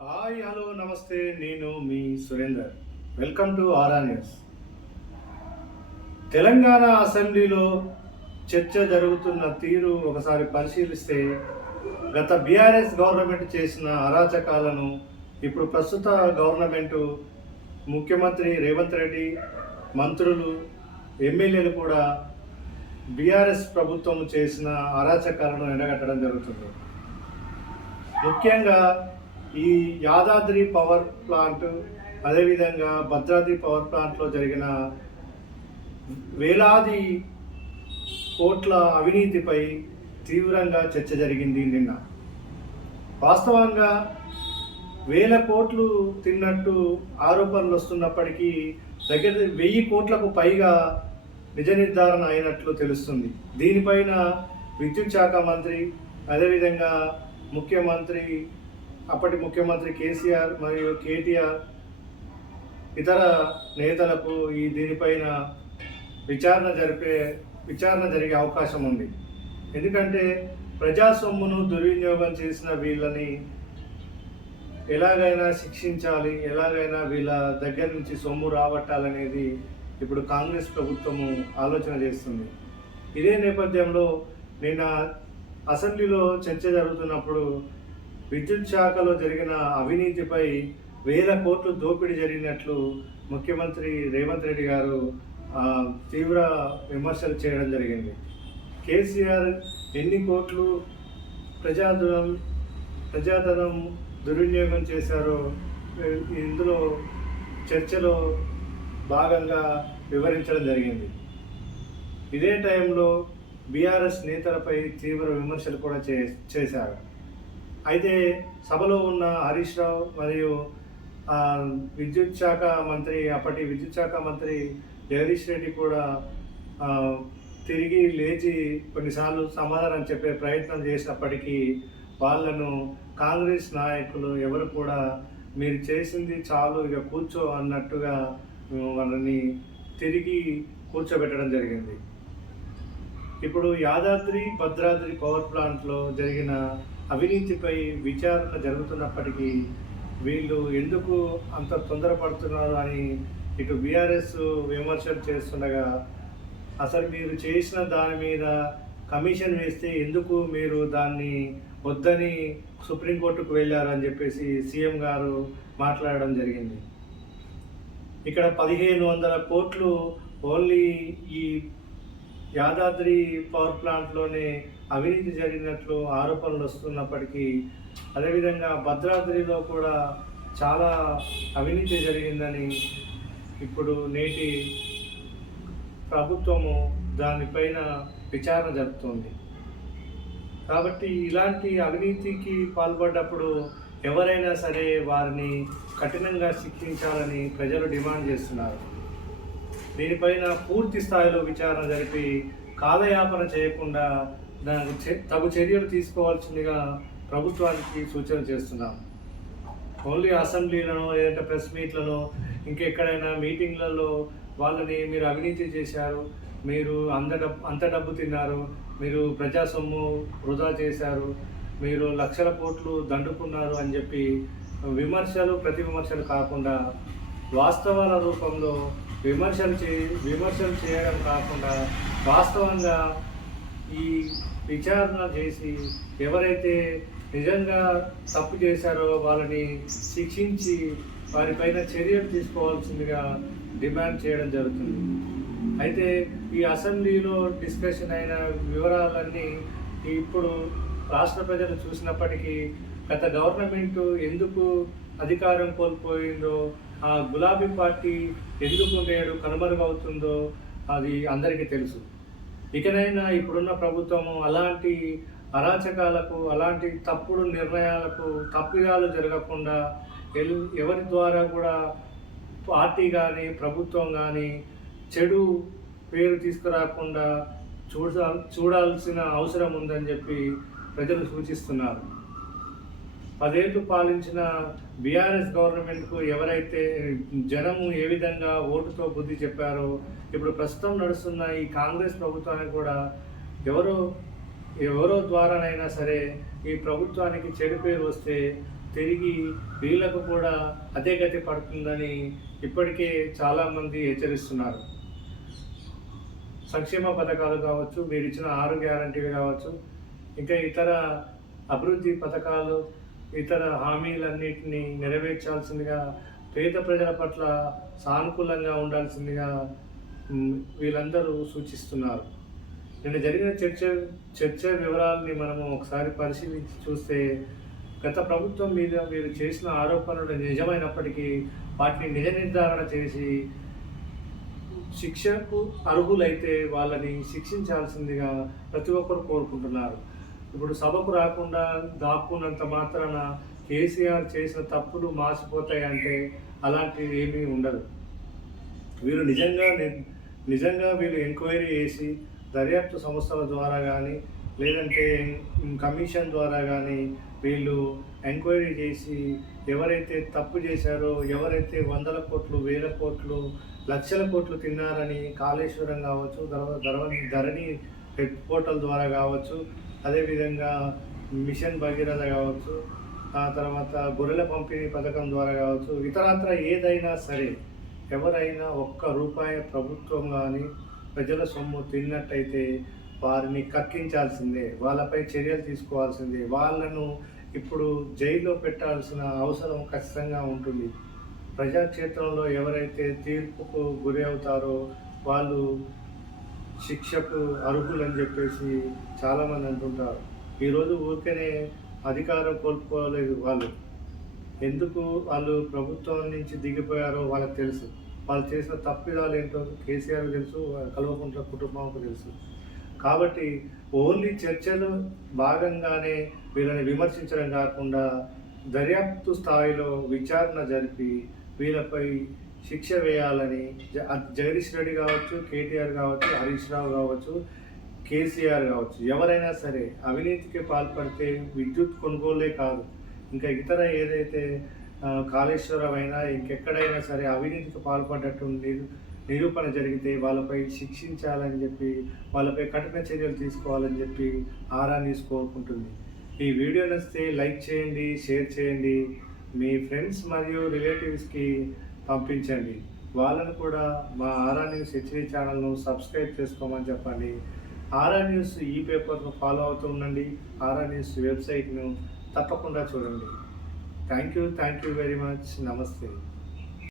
Hi hello నమస్తే నేను మీ Surender. Welcome to Aara news Telangana అసెంబ్లీలో చర్చ జరుగుతున్న తీరు ఒకసారి పరిశీలిస్తే గత బీఆర్ఎస్ గవర్నమెంట్ చేసిన అరాచకాలను ఇప్పుడు ప్రస్తుత గవర్నమెంట్ ముఖ్యమంత్రి రేవంత్ రెడ్డి మంత్రులు ఎమ్మెల్యేలు కూడా బీఆర్ఎస్ ప్రభుత్వం చేసిన అరాచకాలను ఎండగట్టడం జరుగుతుంది. ముఖ్యంగా ఈ యాదాద్రి పవర్ ప్లాంట్ అదేవిధంగా భద్రాద్రి పవర్ ప్లాంట్లో జరిగిన వేలాది కోట్ల అవినీతిపై తీవ్రంగా చర్చ జరిగింది నిన్న. వాస్తవంగా వేల కోట్లు తిన్నట్టు ఆరోపణలు వస్తున్నప్పటికీ దగ్గర వెయ్యి కోట్లకు పైగా నిజ నిర్ధారణ అయినట్లు తెలుస్తుంది. దీనిపైన విద్యుత్ శాఖ మంత్రి అదేవిధంగా ముఖ్యమంత్రి అప్పటి ముఖ్యమంత్రి కేసీఆర్ మరియు కేటీఆర్ ఇతర నేతలకు ఈ దీనిపైన విచారణ జరిపే విచారణ జరిగే అవకాశం ఉంది. ఎందుకంటే ప్రజా సొమ్మును దుర్వినియోగం చేసిన వీళ్ళని ఎలాగైనా శిక్షించాలి ఎలాగైనా వీళ్ళ దగ్గర నుంచి సొమ్ము రాబట్టాలనేది ఇప్పుడు కాంగ్రెస్ ప్రభుత్వము ఆలోచన చేస్తుంది. ఇదే నేపథ్యంలో నిన్న అసెంబ్లీలో చర్చ జరుగుతున్నప్పుడు విద్యుత్ శాఖలో జరిగిన అవినీతిపై వేల కోట్లు దోపిడీ జరిగినట్లు ముఖ్యమంత్రి రేవంత్ రెడ్డి గారు తీవ్ర విమర్శలు చేయడం జరిగింది. కేసీఆర్ ఎన్ని కోట్లు ప్రజాధనం ప్రజాధనం దుర్వినియోగం చేశారో ఇందులో చర్చలో భాగంగా వివరించడం జరిగింది. ఇదే టైంలో బీఆర్ఎస్ నేతలపై తీవ్ర విమర్శలు కూడా చే చేశారు. అయితే సభలో ఉన్న హరీష్ రావు మరియు విద్యుత్ శాఖ మంత్రి అప్పటి విద్యుత్ శాఖ మంత్రి జగదీష్ రెడ్డి కూడా తిరిగి లేచి కొన్నిసార్లు సమాధానం చెప్పే ప్రయత్నం చేసినప్పటికీ వాళ్ళను కాంగ్రెస్ నాయకులు ఎవరు కూడా మీరు చేసింది చాలు ఇక కూర్చో అన్నట్టుగా ఉమ్, వాళ్ళని తిరిగి కూర్చోబెట్టడం జరిగింది. ఇప్పుడు యాదాద్రి భద్రాద్రి పవర్ ప్లాంట్లో జరిగిన అవినీతిపై విచారణ జరుగుతున్నప్పటికీ వీళ్ళు ఎందుకు అంత తొందరపడుతున్నారు అని ఇటు బీఆర్ఎస్ విమర్శలు చేస్తుండగా అసలు మీరు చేసిన దాని మీద కమిషన్ వేస్తే ఎందుకు మీరు దాన్ని వద్దని సుప్రీంకోర్టుకు వెళ్ళారని చెప్పేసి సీఎం గారు మాట్లాడడం జరిగింది. ఇక్కడ పదిహేను వందల కోట్లు ఓన్లీ ఈ యాదాద్రి పవర్ ప్లాంట్లోనే అవినీతి జరిగినట్లు ఆరోపణలు వస్తున్నప్పటికీ అదేవిధంగా భద్రాద్రిలో కూడా చాలా అవినీతి జరిగిందని ఇప్పుడు నేటి ప్రభుత్వము దానిపైన విచారణ జరుపుతోంది. కాబట్టి ఇలాంటి అవినీతికి పాల్పడ్డప్పుడు ఎవరైనా సరే వారిని కఠినంగా శిక్షించాలని ప్రజలు డిమాండ్ చేస్తున్నారు. దీనిపైన పూర్తి స్థాయిలో విచారణ జరిపి కాలయాపన చేయకుండా దానికి తగు చర్యలు తీసుకోవాల్సిందిగా ప్రభుత్వానికి సూచన చేస్తున్నాం. ఓన్లీ అసెంబ్లీలను లేదంటే ప్రెస్ మీట్లలో ఇంకెక్కడైనా మీటింగ్లలో వాళ్ళని మీరు అవినీతి చేశారు మీరు అంత డబ్బు అంత డబ్బు తిన్నారు మీరు ప్రజా సొమ్ము వృధా చేశారు మీరు లక్షల కోట్లు దండుకున్నారు అని చెప్పి విమర్శలు ప్రతి విమర్శలు కాకుండా వాస్తవాల రూపంలో విమర్శలు చే విమర్శలు చేయడం కాకుండా వాస్తవంగా ఈ విచారణ చేసి ఎవరైతే నిజంగా తప్పు చేశారో వాళ్ళని శిక్షించి వారిపైన చర్యలు తీసుకోవాల్సిందిగా డిమాండ్ చేయడం జరుగుతుంది. అయితే ఈ అసెంబ్లీలో డిస్కషన్ అయిన వివరాలన్నీ ఇప్పుడు రాష్ట్ర ప్రజలు చూసినప్పటికీ గత గవర్నమెంట్ ఎందుకు అధికారం కోల్పోయిందో ఆ గులాబీ పార్టీ ఎందుకు నేడు కనుమరుగవుతుందో అది అందరికీ తెలుసు. ఇకనైనా ఇప్పుడున్న ప్రభుత్వము అలాంటి అరాచకాలకు అలాంటి తప్పుడు నిర్ణయాలకు తప్పిదాలు జరగకుండా ఎల్ ఎవరి ద్వారా కూడా పార్టీ కానీ ప్రభుత్వం కానీ చెడు పేరు తీసుకురాకుండా చూడ చూడాల్సిన అవసరం ఉందని చెప్పి ప్రజలు సూచిస్తున్నారు. పదేళ్ళు పాలించిన బీఆర్ఎస్ గవర్నమెంట్కు ఎవరైతే జనము ఏ విధంగా ఓటుతో బుద్ధి చెప్పారో ఇప్పుడు ప్రస్తుతం నడుస్తున్న ఈ కాంగ్రెస్ ప్రభుత్వానికి కూడా ఎవరో ఎవరో ద్వారానైనా సరే ఈ ప్రభుత్వానికి చెడు పేరు వస్తే తిరిగి వీళ్ళకు కూడా అదే గతి పడుతుందని ఇప్పటికే చాలామంది హెచ్చరిస్తున్నారు. సంక్షేమ పథకాలు కావచ్చు మీరు ఇచ్చిన ఆరు గ్యారంటీలు కావచ్చు ఇంకా ఇతర అభివృద్ధి పథకాలు ఇతర హామీలన్నింటినీ నెరవేర్చాల్సిందిగా పేద ప్రజల పట్ల సానుకూలంగా ఉండాల్సిందిగా వీళ్ళందరూ సూచిస్తున్నారు. నిన్న జరిగిన చర్చ చర్చ వివరాలని మనము ఒకసారి పరిశీలించి చూస్తే గత ప్రభుత్వం మీద మీరు చేసిన ఆరోపణలు నిజమైనప్పటికీ వాటిని నిజ నిర్ధారణ చేసి శిక్షకు అర్హులైతే వాళ్ళని శిక్షించాల్సిందిగా ప్రతి ఒక్కరు కోరుకుంటున్నారు. ఇప్పుడు సభకు రాకుండా దాక్కున్నంత మాత్రాన కేసీఆర్ చేసిన తప్పులు మాసిపోతాయి అలాంటివి ఏమీ ఉండదు. వీరు నిజంగా ని- నిజంగా వీళ్ళు ఎంక్వైరీ చేసి దర్యాప్తు సంస్థల ద్వారా కానీ లేదంటే కమిషన్ ద్వారా కానీ వీళ్ళు ఎంక్వైరీ చేసి ఎవరైతే తప్పు చేశారో ఎవరైతే వందల కోట్లు వేల కోట్లు లక్షల కోట్లు తిన్నారని కాళేశ్వరం కావచ్చు ధర- ధరణి హెడ్ పోర్టల్ ద్వారా కావచ్చు అదేవిధంగా మిషన్ భగీరథ కావచ్చు ఆ తర్వాత గొర్రెల పంపిణీ పథకం ద్వారా కావచ్చు ఇతరత్ర ఏదైనా సరే ఎవరైనా ఒక్క రూపాయి ప్రభుత్వం కానీ ప్రజల సొమ్ము తిన్నట్టయితే వారిని కక్కించాల్సిందే వాళ్ళపై చర్యలు తీసుకోవాల్సిందే వాళ్ళను ఇప్పుడు జైల్లో పెట్టాల్సిన అవసరం ఖచ్చితంగా ఉంటుంది. ప్రజాక్షేత్రంలో ఎవరైతే తీర్పుకు గురి అవుతారో వాళ్ళు శిక్షకు అర్హులని చెప్పేసి చాలామంది అంటుంటారు. ఈరోజు ఊరికనే అధికారం కోల్పోలేదు వాళ్ళు. ఎందుకు వాళ్ళు ప్రభుత్వం నుంచి దిగిపోయారో వాళ్ళకి తెలుసు. వాళ్ళు చేసిన తప్పిదాలు ఏంటో కేసీఆర్ తెలుసు కల్వకుంట్ల కుటుంబంకు తెలుసు. కాబట్టి ఓన్లీ చర్చలు భాగంగానే వీళ్ళని విమర్శించడం కాకుండా దర్యాప్తు స్థాయిలో విచారణ జరిపి వీళ్ళపై శిక్ష వేయాలని జ- జగదీష్ రెడ్డి కావచ్చు కేటీఆర్ కావచ్చు హరీష్ రావు కావచ్చు కేసీఆర్ కావచ్చు ఎవరైనా సరే అవినీతికి పాల్పడితే విద్యుత్ కొనుగోలే కాదు. ఇంకా ఇతర ఏదైతే కాళేశ్వరం అయినా ఇంకెక్కడైనా సరే అవినీతికి పాల్పడ్డట్టు నిరూపణ జరిగితే వాళ్ళపై శిక్షించాలని చెప్పి వాళ్ళపై కఠిన చర్యలు తీసుకోవాలని చెప్పి ఆరా న్యూస్ కోరుకుంటుంది. ఈ వీడియో నచ్చితే లైక్ చేయండి షేర్ చేయండి. మీ ఫ్రెండ్స్ మరియు రిలేటివ్స్కి పంపించండి. వాళ్ళను కూడా మా ఆరా న్యూస్ హెచ్డి ఛానల్ను సబ్స్క్రైబ్ చేసుకోమని చెప్పండి. ఆరా న్యూస్ ఈ పేపర్ను ఫాలో అవుతూ ఉండండి. ఆరా న్యూస్ వెబ్సైట్ను తప్పకుండా చూడండి. Thank you thank you very much. నమస్తే.